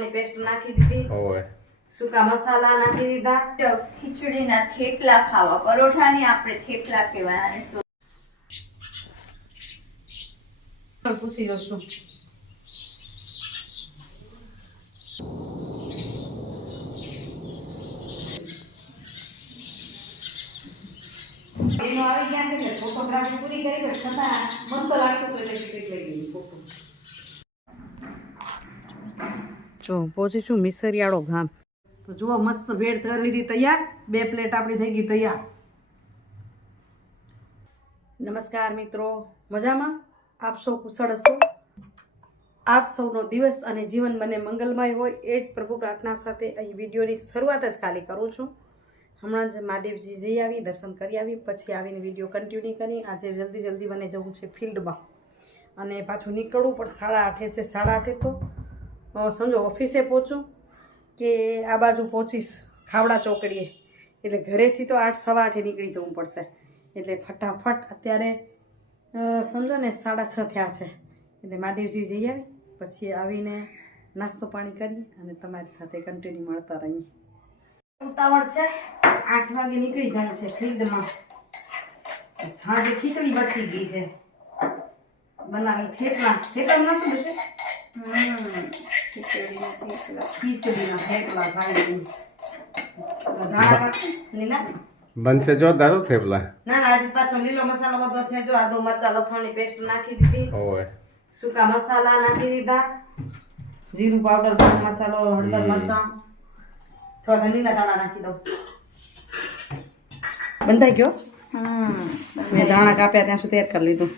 લસણની પેસ્ટ નાખી દીધી. ઓય. સૂકા મસાલા નાખી દીધા. ખીચડીના થેપલા ખાવા. પરોઠાની આપણે થેપલા કહેવાય અને પૂછી લો એનો આવી ગયા છે એટલે ફોટોગ્રાફી પૂરી કરી પણ છતાં મસ્ત લાગતું હતું એટલે લઈ ગઈ ફોટો જો પહોંચી છું મિસરિયાળો ગામ તો જુઓ, મસ્ત ભેળ કરી લીધી, તૈયાર. બે પ્લેટ આપણી થઈ ગઈ તૈયાર. નમસ્કાર મિત્રો. મજામાં? આપ સૌ કુશળ હશો? આપ સૌનો દિવસ અને જીવન મને મંગલમય હોય એ જ પ્રભુ પ્રાર્થના સાથે અહીં વિડીયોની શરૂઆત જ ખાલી કરું છું. હમણાં જ મહાદેવજી જઈ આવી, દર્શન કરી આવી, પછી આવીને વીડિયો કન્ટિન્યુ કરી. આજે જલ્દી જલ્દી મને જવું છે ફિલ્ડમાં. અને પાછું નીકળવું પણ સાડા આઠે છે, સાડા આઠે તો. સમજો, ઓફિસે પહોંચું કે આ બાજુ પહોંચીશ ખાવડા ચોકડીએ. એટલે ઘરેથી તો આઠ, સવા આઠે નીકળી જવું પડશે. એટલે ફટાફટ અત્યારે સમજો ને, સાડા છ થયા છે. એટલે મહાદેવજી જઈ આવી, પછી આવીને નાસ્તો પાણી કરી અને તમારી સાથે કન્ટિન્યુ મળતા રહીએ. ઉતાવળ છે, આઠ વાગે નીકળી જાય છે ફિલ્ડમાં સાંજે ખીચડી બચી ગઈ છે. બનાવી થેપલા. થેપલા નાખું છે ખીચડીના થેપલા ખીચડીના થેપલા બનશે જો હો થેપલા. ના ના આજે પાછો લીલો મસાલો બધો છે. જો આદુ મરચા લસણની પેસ્ટ નાખી દીધી. ઓય સૂકા મસાલા નાખી દીધા. જીરું પાવડર ગરમ મસાલો હળદર. મરચાં. થોડા લીલા દાણા નાખી દઉં. બંધાઈ ગયો? હમ. મેં ધાણા કાપ્યા ત્યાં સુધી એડ કરી લીધું.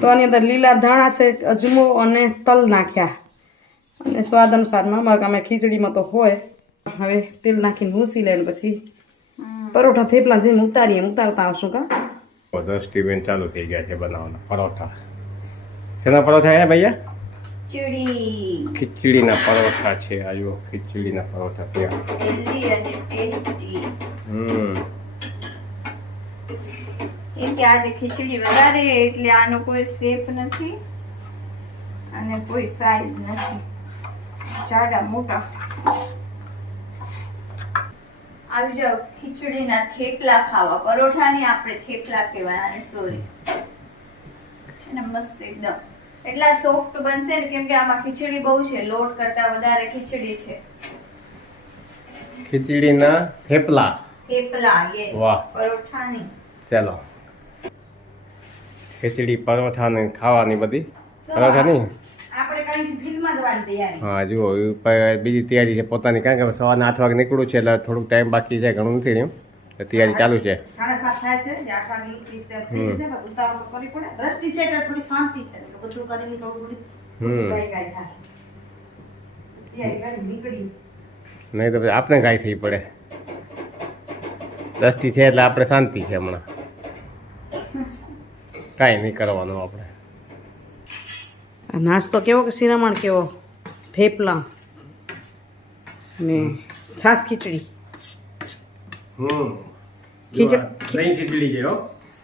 તો આની અંદર લીલા ધાણા છે અજમો અને તલ નાખ્યા. અને સ્વાદ અનુસાર નમક અમે ખીચડીમાં તો હોય. હવે તેલ નાખીને ભૂસી લઈને પછી પરોઠા થેપલા જેમ ઉતારીએ ઉતારતા આવશું કા? દસ ટીવેન ચાલુ થઈ ગયા છે બનાવવાના પરોઠા. શેના પરોઠા હે ભૈયા? ખીચડી ખીચડીના પરોઠા છે આવ્યો ખીચડીના પરોઠા ત્યાં હમ. કેમ કે આજે ખીચડી વધારે એટલે આનો કોઈ શેપ નથી અને કોઈ સાઈઝ નથી. જાડા મોટા. આવી જાઓ ખીચડીના થેપલા ખાવા. પરોઠાની આપણે થેપલા કહેવાના અને સોરી. મસ્ત એકદમ. એટલા સોફ્ટ બનશે ને કેમ કે આમાં ખીચડી બહુ છે. લોટ કરતા વધારે ખીચડી છે. ખીચડીના થેપલા. થેપલા યસ વાહ. પરોઠાની. ચાલો. ખીચડી પરોઠા ને ખાવાની બધી. પરોઠા હા જુઓ બીજી તૈયારી છે પોતાની કારણ કે સવારના આઠ વાગે નીકળું છે એટલે થોડુંક ટાઈમ બાકી છે ઘણું નથી રહ્યું. તૈયારી ચાલુ છે. દ્રષ્ટિ નહીં તો આપણે ગાય થઈ પડે. દસથી છે એટલે આપણે શાંતિ છે હમણાં. કાંઈ નહીં કરવાનું આપણે. નાસ્તો કેવો કે શિરામણ કેવો? થેપલા. ને છાસ ખીચડી. દહીં ખીચડી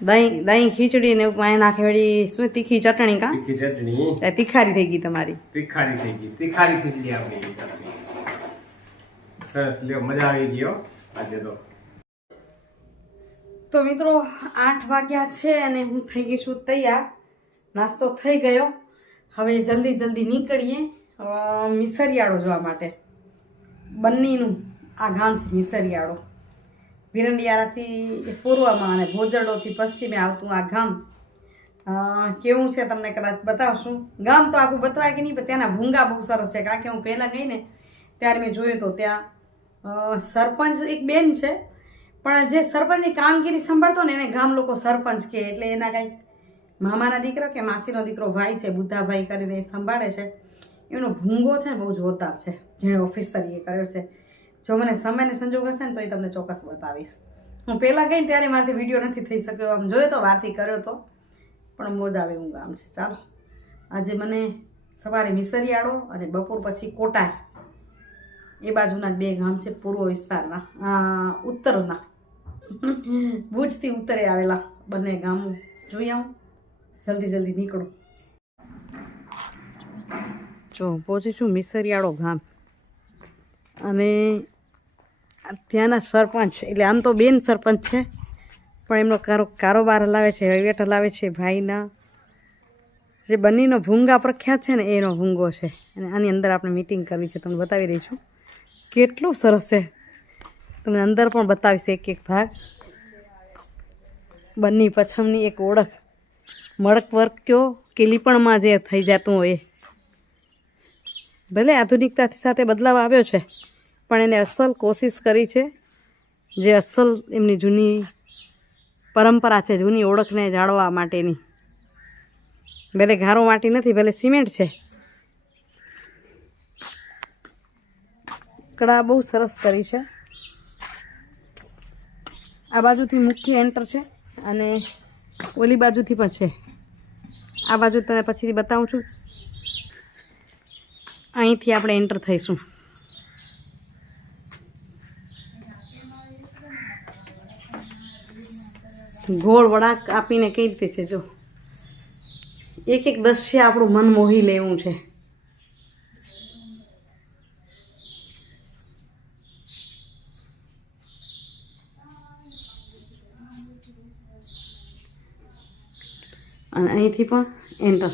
દહીં દહીં ખીચડી ને પાણી નાખે વળી શું તીખી ચટણી કા? ચટણી. તીખારી થઈ ગઈ તમારી. તીખારી થઈ ગઈ. તીખારી ખીચડી આપણી સરસ લ્યો મજા આવી ગયો આજે તો. તો મિત્રો આઠ વાગ્યા છે અને હું થઈ ગઈ છું તૈયાર. નાસ્તો થઈ ગયો. હવે જલ્દી જલ્દી નીકળીએ. મિસરિયાળો જોવા માટે. બંનીનું આ ગામ છે મિસરિયાળો. વિરંડિયારાથી પૂર્વમાં અને ભોજરડોથી પશ્ચિમે આવતું આ ગામ. કેવું છે તમને કદાચ બતાવશું. ગામ તો આખું બતાવાય કે નહીં, પણ ત્યાંના ભૂંગા બહુ સરસ છે. કારણ કે હું પહેલાં ગઈ ને, ત્યારે મેં જોયું તો ત્યાં સરપંચ એક બેન છે. પણ જે સરપંચની કામગીરી સંભાળતો ને એને ગામ લોકો સરપંચ કહે, એટલે એના કંઈક મામાના દીકરો કે માસીનો દીકરો ભાઈ છે, બુદ્ધાભાઈ કરીને એ સંભાળે છે. એનો ભૂંગો છે ને બહુ જોરદાર છે, જેણે ઓફિસ તરીકે કર્યો છે. જો મને સમયને સંજોગ હશે ને તો એ તમને ચોક્કસ બતાવીશ. હું પહેલાં ગઈ ત્યારે મારાથી વીડિયો નથી થઈ શક્યો. આમ જોયો તો વારથી કર્યો તો. પણ મોજ આવે એવું ગામ છે. ચાલો. આજે મને સવારે મિસરિયાળો અને બપોર પછી કોટાય. એ બાજુના બે ગામ છે, પૂર્વ વિસ્તારના. ઉત્તરના. ભુજથી ઉત્તરે આવેલા બંને ગામો. જોઈ આવું. જલ્દી જલ્દી નીકળો. જો, પહોંચી છું મિસરિયાળો ગામ. અને ત્યાંના સરપંચ, એટલે આમ તો બેન સરપંચ છે, પણ એમનો કારો, કારોબાર હલાવે છે વહીવટ હલાવે છે ભાઈના. જે બંનેનો ભૂંગા પ્રખ્યાત છે ને, એનો ભૂંગો છે. અને આની અંદર આપણે મિટિંગ કરવી છે, તમને બતાવી દઈશું. કેટલું સરસ છે. તમને અંદર પણ બતાવીશ એક એક ભાગ. બંને પછમની એક ઓળખ. મડક વર્ક કયો? કે લીપણમાં જે થઈ જતું હોય. ભલે આધુનિકતાથી સાથે બદલાવ આવ્યો છે, પણ એને અસલ કોશિશ કરી છે, જે અસલ એમની જૂની પરંપરા છે, જૂની ઓળખને જાળવા માટેની. ભલે ઘારો માટી નથી, ભલે સિમેન્ટ છે. કડા બહુ સરસ કરી છે. આ બાજુથી મુખ્ય એન્ટર છે, અને ઓલી બાજુથી પણ છે. આ બાજુ તને પછીથી બતાવું છું. અહીંથી આપણે એન્ટર થઈશું. ગોળ વળાંક આપીને કઈ રીતે છે, જો. એક એક દ્રશ્ય આપણું મન મોહી લેવું છે અને અહીંથી પણ એન્ટર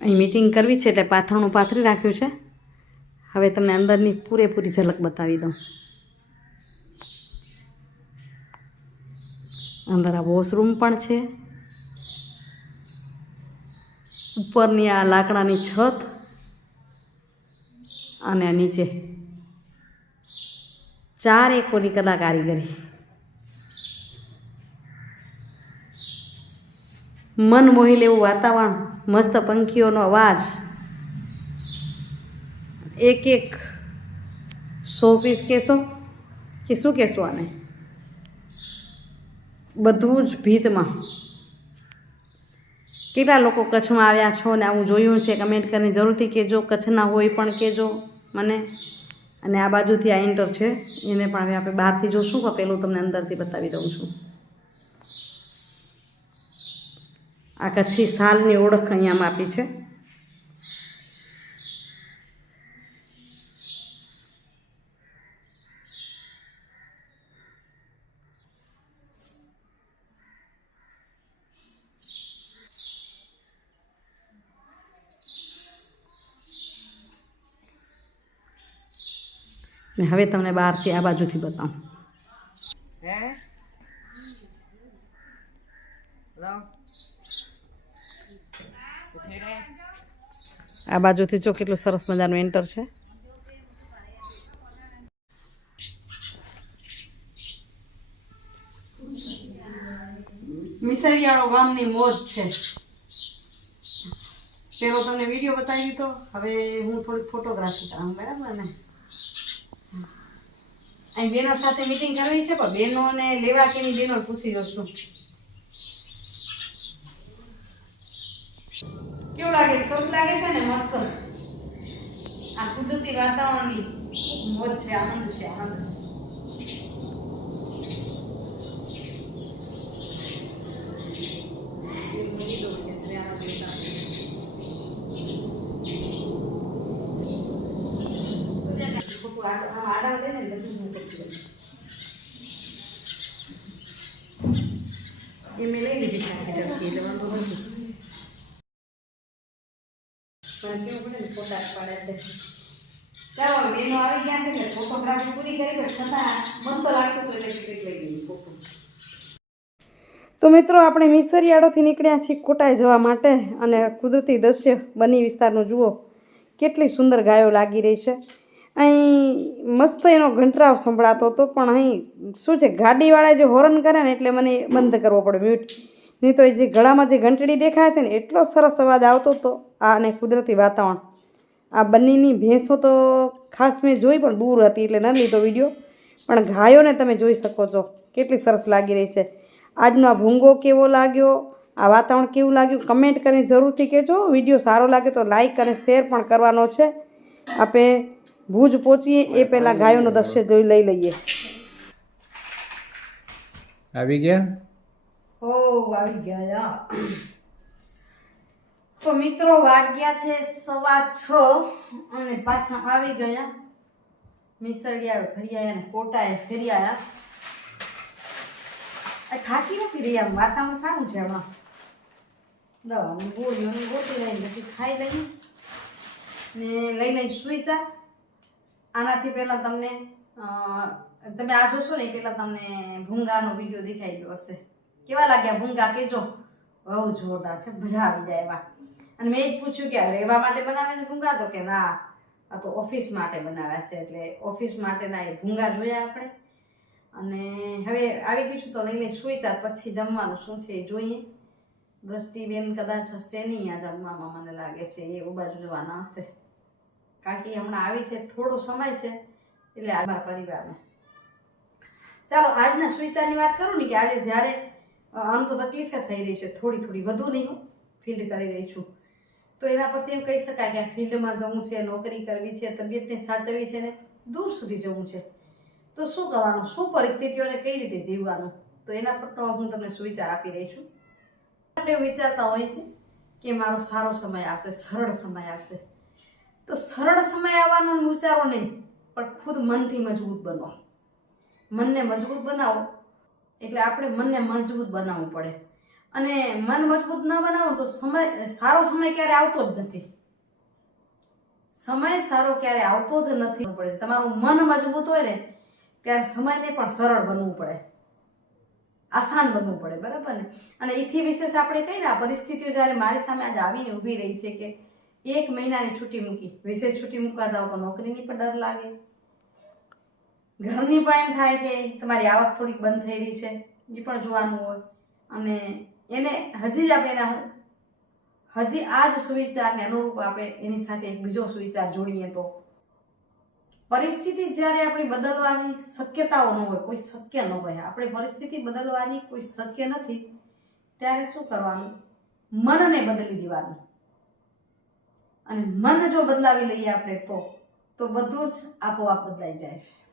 અહીં મીટિંગ કરવી છે એટલે પાથરણું પાથરી રાખ્યું છે. હવે તમને અંદરની પૂરેપૂરી ઝલક બતાવી દઉં. અંદર આ વોશરૂમ પણ છે. ઉપરની આ લાકડાની છત અને નીચે ચાર એકોની કલા કારીગરી. મન મોહી લેવું વાતાવરણ, મસ્ત પંખીઓનો અવાજ. એક એક સો પીસ કહેશો કે શું કહેશો આને? બધું જ ભીતમાં. કેટલા લોકો કચ્છમાં આવ્યા છો ને આવું જોયું છે? કમેન્ટ કરીને જરૂરથી કહેજો. કચ્છના હોય પણ કહેજો મને. અને આ બાજુથી આ એન્ટર છે. એને પણ હવે આપણે બહારથી જોશું. પેલું તમને અંદરથી બતાવી દઉં છું. આ કચ્છી સાલની ઓળખ અહીંયા આપી છે. ને હવે તમને બહારથી આ બાજુથી બતાવું. આ બાજુથી જો કેટલું સરસ મજાનું એન્ટર છે. મિસરિયાળો ગામની મોજ છે. પેલો તમને વીડિયો બતાવી દીધો. હવે હું થોડીક ફોટોગ્રાફી કરાવું બરાબર ને? અહીં બેનો સાથે મિટિંગ કરવી છે, પણ બેનોને લેવા કે બહેનો પૂછી જોશું કેવું લાગે? સરસ લાગે છે ને? મસ્ત. આ કુદરતી વાતાવરણની મોજ છે, આનંદ છે આનંદ છે આડા લે ને બધું હું કરી દઉં. એ મેં લઈ લીધી સારી ટપકી એટલે વાંધો નથી પણ કેવું પડે ને ફોટા પાડે છે. ચાલો બેનો આવી ગયા છે એટલે ફોટોગ્રાફી પૂરી કરી પણ છતાં મસ્ત લાગતું હતું એટલે લઈ લીધી ફોટો તો મિત્રો આપણે મિસરિયાળોથી નીકળ્યા છીએ કોટાઈ જવા માટે અને કુદરતી દ્રશ્ય બની વિસ્તારનું જુઓ. કેટલી સુંદર ગાયો લાગી રહી છે. અહીં મસ્ત એનો ઘંટરાવ સંભળાતો હતો પણ અહીં શું છે ગાડીવાળા જે હોર્ન કરે ને એટલે મને બંધ કરવો પડે મ્યુટ નહીં તો એ જે ગળામાં જે ઘંટડી દેખાય છે ને, એટલો સરસ અવાજ આવતો હતો આ અને કુદરતી વાતાવરણ. આ બંનેની ભેંસો તો ખાસ મેં જોઈ પણ દૂર હતી એટલે ન લીધો વીડિયો. પણ ગાયોને તમે જોઈ શકો છો, કેટલી સરસ લાગી રહી છે. આજનો આ ભૂંગો કેવો લાગ્યો, આ વાતાવરણ કેવું લાગ્યું, કમેન્ટ કરીને જરૂરથી કહેજો. વીડિયો સારો લાગે તો લાઇક અને શેર પણ કરવાનો છે. આપણે ભુજ પહોંચીએ, એ પહેલાં ગાયોનો દ્રશ્ય જોઈ લઈ લઈએ. આવી ગયા? હો આવી ગયા તો મિત્રો વાગ્યા છે સવા છ અને પાછા આવી ગયા. મિસળિયા ફરી આવ્યા ને કોટાએ ફરી આવ્યા આ થાકી નથી રહ્યા વાતાવરણ સારું છે આમાં. દવા ગોળીઓની ગોતી લઈને પછી ખાઈ લઈએ ને લઈ લઈ સુઈ જા. આનાથી પહેલાં તમને તમે આ જોશો ને પહેલાં તમને ભૂંગાનો વીડિયો દેખાઈ ગયો હશે. કેવા લાગ્યા ભૂંગા કેજો? બહુ જોરદાર છે, મજા આવી જાય એમાં. અને મેં જ પૂછ્યું કે રહેવા માટે બનાવે છે ભૂંગા? તો કે ના, આ તો ઓફિસ માટે બનાવ્યા છે, એટલે ઓફિસ માટેના એ ભૂંગા જોયા આપણે. અને હવે આવી ગયું છું તો નહીં લઈ સુઈ ત્યાર પછી જમવાનું શું છે એ જોઈએ. દ્રષ્ટિબેન કદાચ હશે નહીં આ જમવામાં, મને લાગે છે, એ બાજુ જવાના હશે. કારણ કે હમણાં આવી છે, થોડો સમય છે, એટલે આ પરિવારને. ચાલો, આજના સુવિચારની વાત કરું ને કે આજે જ્યારે આમ તો તકલીફે થઈ રહી છે. થોડી થોડી વધુ નહીં હું ફિલ્ડ કરી રહી છું. તો એના પરથી એમ કહી શકાય કે આ ફિલ્ડમાં જવું છે, નોકરી કરવી છે, તબિયતને સાચવવી છે ને દૂર સુધી જવું છે. તો શું કરવાનું? શું પરિસ્થિતિઓને કઈ રીતે જીવવાનું? તો એના પર તો હું તમને સુવિચાર આપી રહી છું. આપણે વિચારતા હોય છે કે મારો સારો સમય આવશે, સરળ સમય આવશે. તો સરળ સમય આવવાનો વિચારો નહીં, પણ ખુદ મનથી મજબૂત બનો. મનને મજબૂત બનાવો. એટલે આપણે મનને મજબૂત બનાવવું પડે. અને મન મજબૂત ન બનાવો તો સમય, સારો સમય ક્યારે આવતો જ નથી. સમય સારો ક્યારે આવતો જ નથી. પડે તમારું મન મજબૂત હોય ને, ત્યારે સમયને પણ સરળ બનવું પડે. આસાન બનવું પડે, બરાબર ને? અને એથી વિશેષ આપણે કહીને આ પરિસ્થિતિઓ જ્યારે મારી સામે આજે આવીને ઊભી રહી છે કે એક મહિનાની છૂટી મૂકી, વિશેષ છૂટી મૂકવા જાઓ તો નોકરીની પણ ડર લાગે. ઘરની પણ એમ થાય કે તમારી આવક થોડીક બંધ થઈ રહી છે, એ પણ જોવાનું હોય. અને એને હજી જ આપણે એના હજી આ જ સુવિચારને અનુરૂપ આપણે એની સાથે એક બીજો સુવિચાર જોડીએ તો. પરિસ્થિતિ જ્યારે આપણી બદલવાની શક્યતાઓ ન હોય, કોઈ શક્ય ન હોય, આપણે પરિસ્થિતિ બદલવાની કોઈ શક્ય નથી, ત્યારે શું કરવાનું? મનને બદલી દેવાનું. અને મન જો બદલાવી લઈએ આપણે તો તો બધું જ આપોઆપ બદલાઈ જાય છે.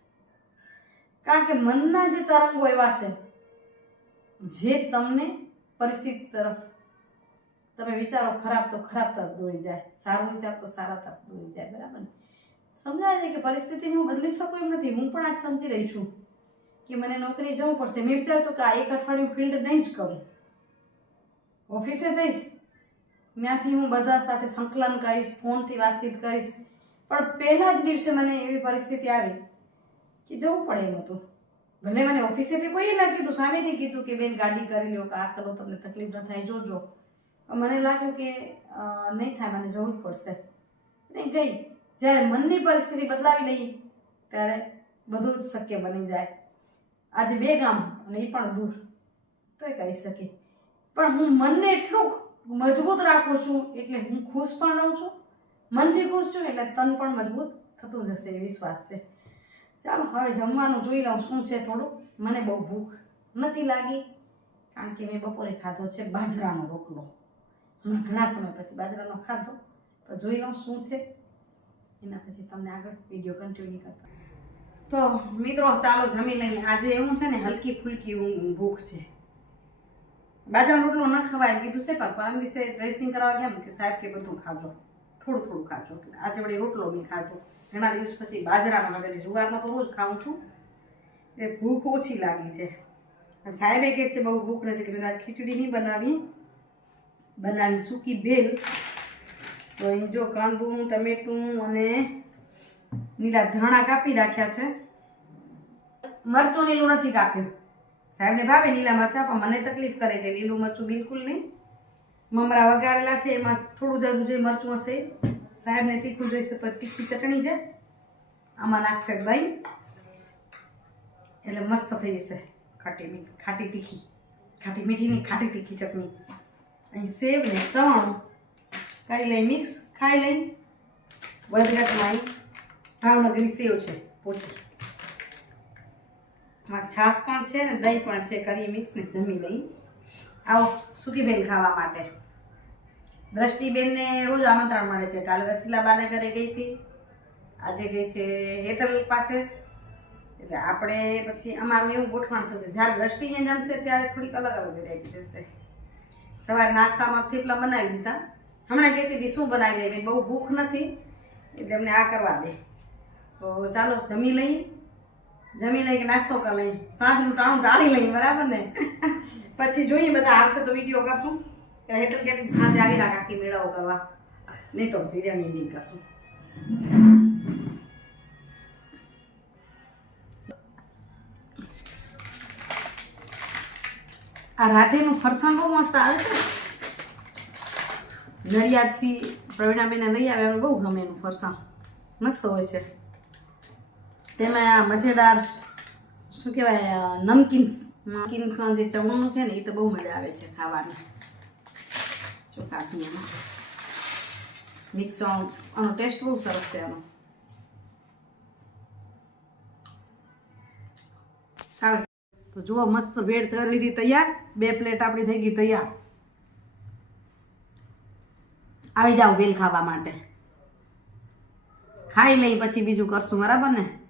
કારણ કે મનના જે તરંગો એવા છે, જે તમને પરિસ્થિતિ તરફ, તમે વિચારો ખરાબ તો ખરાબ તરફ દોરી જાય, સારું વિચાર તો સારા તરફ દોરી જાય, બરાબર ને? સમજાય છે કે પરિસ્થિતિને હું બદલી શકું એમ નથી. હું પણ આજ સમજી રહી છું કે મને નોકરી જવું પડશે. મેં વિચારતું કે આ એક અઠવાડિયું ફિલ્ડ નહીં જ કરું. ઓફિસે જઈશ, ત્યાંથી હું બધા સાથે સંકલન કરીશ, ફોનથી વાતચીત કરીશ. પણ પહેલા જ દિવસે મને એવી પરિસ્થિતિ આવી કે જવું પડે એમ હતું. ભલે મને ઓફિસેથી કોઈએ ના કીધું, સામેથી કીધું કે બેન ગાડી કરી લો કે આ કરો, તમને તકલીફ ન થાય, જોજો. મને લાગ્યું કે નહીં થાય, મને જવું જ પડશે. નહીં ગઈ. જ્યારે મનની પરિસ્થિતિ બદલાવી લઈએ, ત્યારે બધું જ શક્ય બની જાય. આજે બે ગામ, અને એ પણ દૂર. તો એ કરી શકી. પણ હું મનને એટલું મજબૂત રાખું છું, એટલે હું ખુશ પણ રહું છું. મનથી ખુશ છું, એટલે તન પણ મજબૂત થતું જશે, એ વિશ્વાસ છે. ચાલો, હવે જમવાનું જોઈ લઉં શું છે થોડું મને બહુ ભૂખ નથી લાગી, કારણ કે મેં બપોરે ખાધો છે બાજરાનો રોટલો. હમણાં ઘણા સમય પછી બાજરાનો ખાધો. તો જોઈ લઉં શું છે. એના પછી તમને આગળ વીડિયો કન્ટિન્યુ કરતા. તો મિત્રો, ચાલો જમી લઈએ. આજે એવું છે ને, હલકી ફૂલકી ભૂખ છે. બાજરાનો રોટલો ન ખવાય કીધું છે, પણ પરમ દિવસે ડ્રેસિંગ કરાવવા ગયા ને કે સાહેબ કે બધું ખાજો. થોડું થોડું ખાજો. આજે વળી રોટલો મેં ખાધો. ઘણા દિવસ પછી બાજરાના ખાધો જુવારમાં તો રોજ ખાઉં છું. એટલે ભૂખ ઓછી લાગી છે. સાહેબે કહે છે, બહુ ભૂખ નથી. એટલે આજ ખીચડી નહીં બનાવી. બનાવી સૂકી ભેલ તો અહીં જો કાંદું, ટમેટું અને લીલા ધાણા કાપી રાખ્યા છે. મરચું લીલું નથી કાપ્યું. સાહેબને ભાવે લીલા મરચાં, પણ મને તકલીફ કરે એટલે લીલું મરચું બિલકુલ નહીં. મમરા વઘારેલા છે, એમાં થોડું જરૂર જે મરચું હશે સાહેબને તીખું જોઈશે તો તીખી ચટણી છે. આમાં નાખશે દહીં. એટલે મસ્ત થઈ જશે ખાટી મીઠી ખાટી તીખી. ખાટી મીઠી નહીં, ખાટી તીખી ચટણી. અહીં સેવ ને ત્રણ કરી લઈ, મિક્સ ખાઈ લઈ. વદગતમાં અહીં ભાવનગરી સેવ છે પોચી માં છાશ પણ છે ને દહીં પણ છે કરી મિક્સ ને જમી લઈ. આવો સુકી ભેલ ખાવા માટે. દ્રષ્ટિબેનને રોજ આમંત્રણ મળે છે. કાલે રસીલાબાને ઘરે ગઈ હતી. આજે ગઈ છે હેતલ પાસે. એટલે આપણે પછી અમારું એવું ગોઠવણ થશે. જ્યારે દ્રષ્ટિને જમશે ત્યારે થોડીક અલગ અલગ વેરાયટી જશે સવારે નાસ્તામાં થેપલા બનાવી દીધા. હમણાં કહેતી હતી, શું બનાવી દે? બહુ ભૂખ નથી. એટલે એમને આ કરવા દે. તો ચાલો, જમી લઈએ. જમી લઈ કે નાસ્તો કરી લઈએ. સાંજનું ટાણું ટાળી લઈએ, બરાબર ને? પછી જોઈએ, બધા આવશે તો વીડિયો કરશું. હેતલ કે સાંજે આવી રાખ આખી મેળાઓ કરવા. નહીં તો વિદ્યા નહીં કરશું. આ રાધેનું ફરસાણ બહુ મસ્ત આવે છે નડિયાદથી પ્રવીણાબેને લઈ આવે એમને બહુ ગમે એનું ફરસાણ. મસ્ત હોય છે. તેમાં આ મજેદાર, શું કહેવાય નમકીન્સ. નમકીન જે ચવણું છે ને એ તો બહુ મજા આવે છે ખાવાની. ચોખાથી એમાં મિક્સ આનો ટેસ્ટ બહુ સરસ છે આનો તો જુઓ, મસ્ત ભેળ કરી લીધી, તૈયાર? બે પ્લેટ આપણી થઈ ગઈ, તૈયાર. આવી જાઓ વેલ ખાવા માટે. ખાઈ લઈ, પછી બીજું કરશું, બરાબર ને?